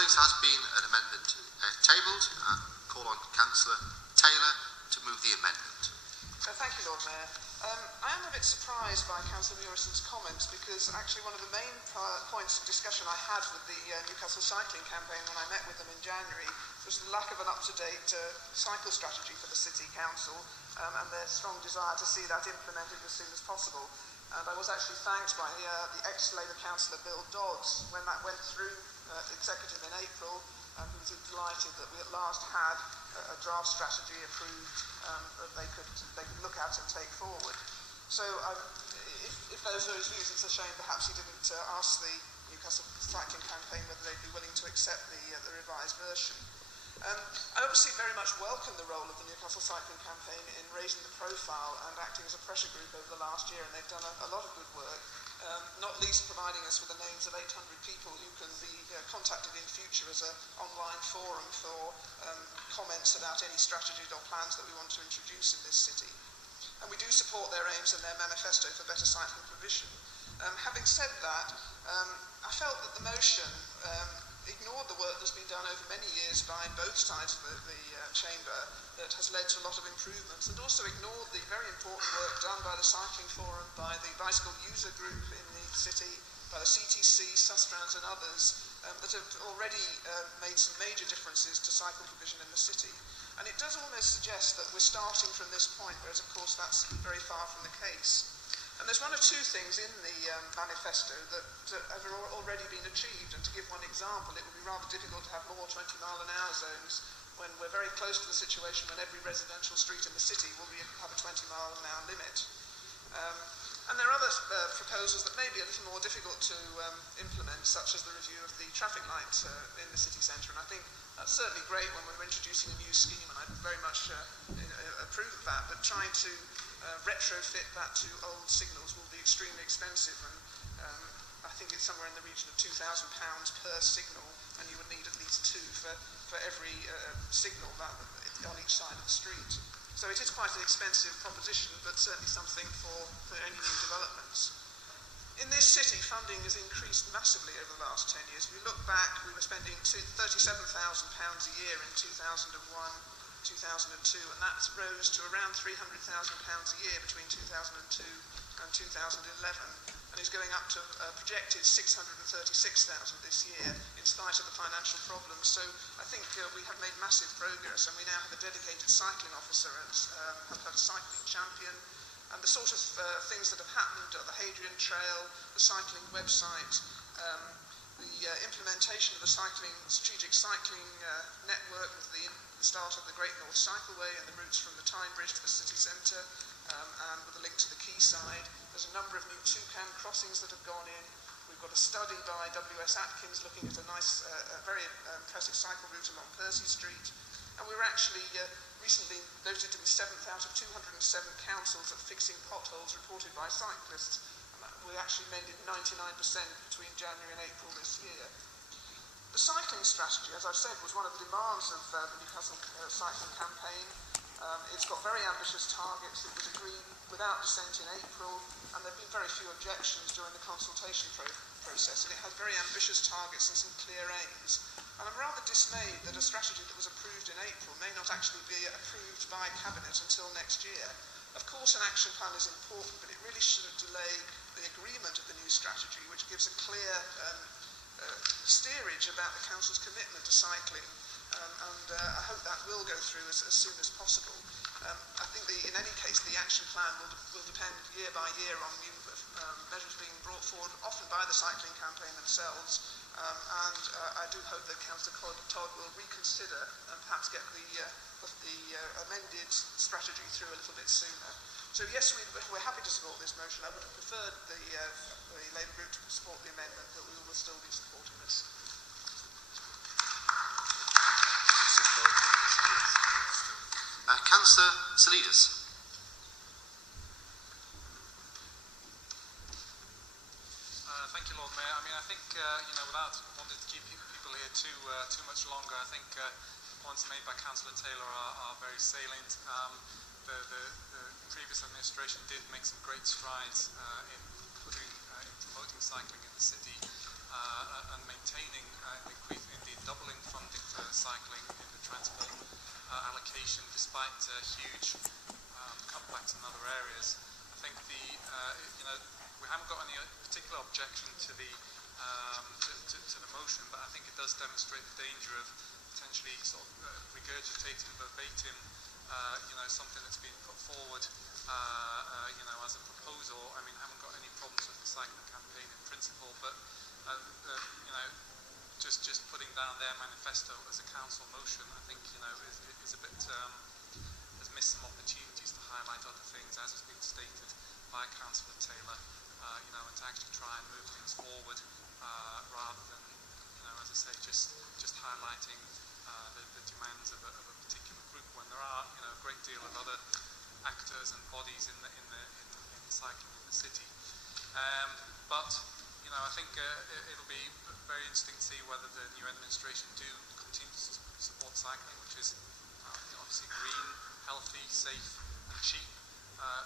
colleagues, there has been an amendment tabled. Call on Councillor Taylor to move the amendment. Thank you, Lord Mayor. I am a bit surprised by Councillor Murison's comments because actually one of the main points of discussion I had with the Newcastle cycling campaign when I met with them in January was the lack of an up-to-date cycle strategy for the City Council and their strong desire to see that implemented as soon as possible. And I was actually thanked by the ex-Labour councillor Bill Dodds when that went through executive in April, and he was delighted that we at last had a draft strategy approved that they could look at and take forward. So if those are his views, it's a shame perhaps he didn't ask the Newcastle cycling campaign whether they'd be willing to accept the revised version. I obviously very much welcome the role of the Newcastle cycling campaign in raising the profile and acting as a pressure group over the last year, and they've done a lot of good work, not least providing us with the names of 800 people who can be contacted in future as an online forum for comments about any strategies or plans that we want to introduce in this city. And we do support their aims and their manifesto for better cycling provision. Having said that, I felt that the motion ignored the work that's been done over many years by both sides of the chamber that has led to a lot of improvements, and also ignored the very important work done by the Cycling Forum, by the Bicycle User Group in the city, by the CTC, Sustrans and others that have already made some major differences to cycle provision in the city. And it does almost suggest that we're starting from this point, whereas of course that's very far from the case. And there's one or two things in the manifesto that have already been achieved. And to give one example, it would be rather difficult to have more 20-mile-an-hour zones when we're very close to the situation when every residential street in the city will have a 20-mile-an-hour limit. And there are other proposals that may be a little more difficult to implement, such as the review of the traffic lights in the city centre. And I think that's certainly great when we're introducing a new scheme, and I very much approve of that. But trying to retrofit that to old signals will be extremely expensive, and I think it's somewhere in the region of £2,000 per signal, and you would need at least two for every signal on each side of the street. So it is quite an expensive proposition, but certainly something for any new developments. In this city, funding has increased massively over the last 10 years. If we look back, we were spending £37,000 a year in 2001, 2002, and that rose to around £300,000 a year between 2002 and 2011, and is going up to a projected £636,000 this year in spite of the financial problems. So I think we have made massive progress, and we now have a dedicated cycling officer and have had a cycling champion, and the sort of things that have happened at the Hadrian Trail, the cycling website, the implementation of the strategic cycling network with the start of the Great North Cycleway and the routes from the Tyne Bridge to the city centre, and with a link to the quayside. There's a number of new toucan crossings that have gone in. We've got a study by W.S. Atkins looking at a nice, very impressive cycle route along Percy Street. And we were actually recently noted to be 7th out of 207 councils at fixing potholes reported by cyclists. And we actually mended 99% between January and April this year. The cycling strategy, as I've said, was one of the demands of the Newcastle cycling campaign. It's got very ambitious targets. It was agreed without dissent in April, and there have been very few objections during the consultation process, and it has very ambitious targets and some clear aims. And I'm rather dismayed that a strategy that was approved in April may not actually be approved by Cabinet until next year. Of course, an action plan is important, but it really shouldn't delay the agreement of the new strategy, which gives a clear steerage about the Council's commitment to cycling, and I hope that will go through as soon as possible. I think in any case the action plan will depend year by year on new measures being brought forward, often by the cycling campaign themselves, and I do hope that Councillor Todd will reconsider and perhaps get the amended strategy through a little bit sooner. So yes, we're happy to support this motion. I would have preferred the Labour Group to support the amendment, but we will still be supporting this. Councillor Salidas. Thank you, Lord Mayor. I mean, I think, without wanting to keep people here too much longer, I think points made by Councillor Taylor are very salient. The previous administration did make some great strides in promoting cycling in the city and maintaining, indeed doubling funding for cycling in the transport allocation, despite huge cutbacks in other areas. I think we haven't got any particular objection to the motion, but I think it does demonstrate the danger of potentially sort of regurgitating verbatim, something that's been put forward, as a proposal. I mean, I haven't got any problems with the cycling campaign in principle, but just putting down their manifesto as a council motion, I think, is a bit has missed some opportunities to highlight other things, as has been stated by Councillor Taylor, and to actually try and move things forward rather than, as I say, just highlighting the demands of a particular group when there are, a great deal of other actors and bodies in the cycling in the city. But I think it'll be very interesting to see whether the new administration do continue to support cycling, which is obviously green, healthy, safe and cheap,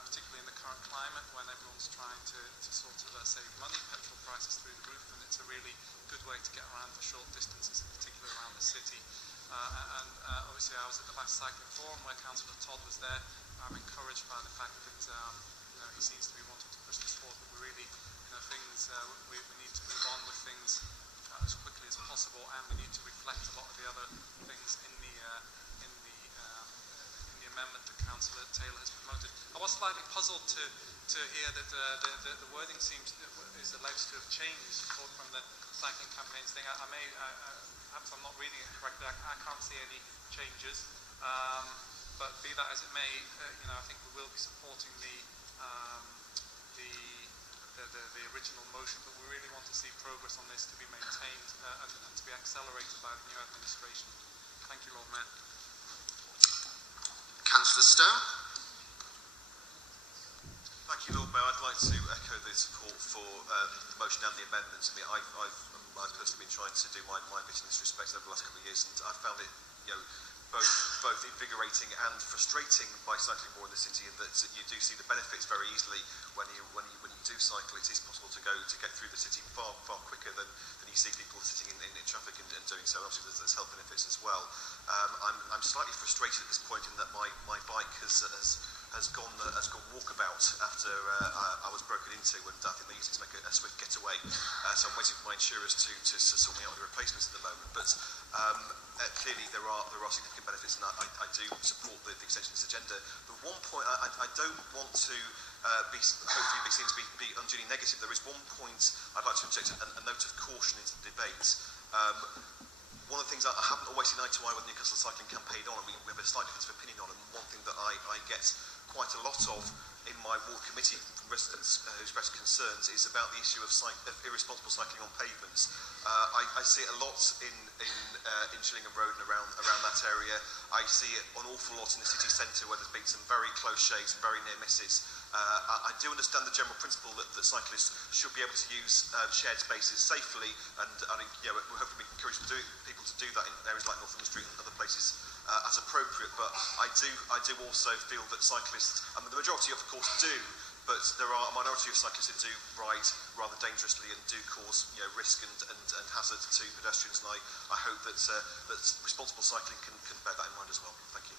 particularly in the current climate when everyone's trying to sort of save money, petrol prices through the roof, and it's a really good way to get around for short distances, in particular around the city. Obviously I was at the last cycling forum where Councillor Todd was there. I'm encouraged by the fact that he seems to be wanting to push this forward, but we really, things, we need to move on with things as quickly as possible, and we need to reflect a lot of the other things in the amendment that Councillor Taylor has promoted. I was slightly puzzled to hear that the wording is alleged to have changed from the cycling campaigns thing. Perhaps I'm not reading it correctly. I can't see any changes. But be that as it may, I think we will be supporting the original motion, but we really want to see progress on this to be maintained and to be accelerated by the new administration. Thank you, Lord Mayor. Councillor Stone. Thank you, Lord Mayor. I'd like to echo the support for the motion and the amendments. I mean, I've personally been trying to do my bit in this respect over the last couple of years, and I've found it, both invigorating and frustrating by cycling more in the city, in that you do see the benefits very easily when you do cycle. It is possible to get through the city far quicker than you see people sitting in traffic and doing so. Obviously, there's health benefits as well. I'm slightly frustrated at this point in that my bike has gone walkabout after I was broken into, and I think they used it to make a swift getaway. So I'm waiting for my insurers to sort me out with the replacements at the moment. But clearly there are significant benefits, and I do support the extension of this agenda. But one point I don't want to hopefully be seen to be unduly negative. There is one point I'd like to inject a note of caution into the debate. One of the things I haven't always seen eye to eye with the Newcastle Cycling Campaign on, and we have a slight difference of opinion on, and one thing that I get quite a lot of in my ward committee from residents who express concerns is about the issue of irresponsible cycling on pavements. I see it a lot in Shillingham Road and around that area. I see it an awful lot in the city centre where there's been some very close shaves and very near misses. I do understand the general principle that cyclists should be able to use shared spaces safely, and hopefully we can encourage people to do that in areas like Northumber Street and other places as appropriate. But I do also feel that cyclists, I mean the majority of course do, but there are a minority of cyclists who do ride rather dangerously and do cause risk and hazard to pedestrians, and I hope that responsible cycling can bear that in mind as well. Thank you.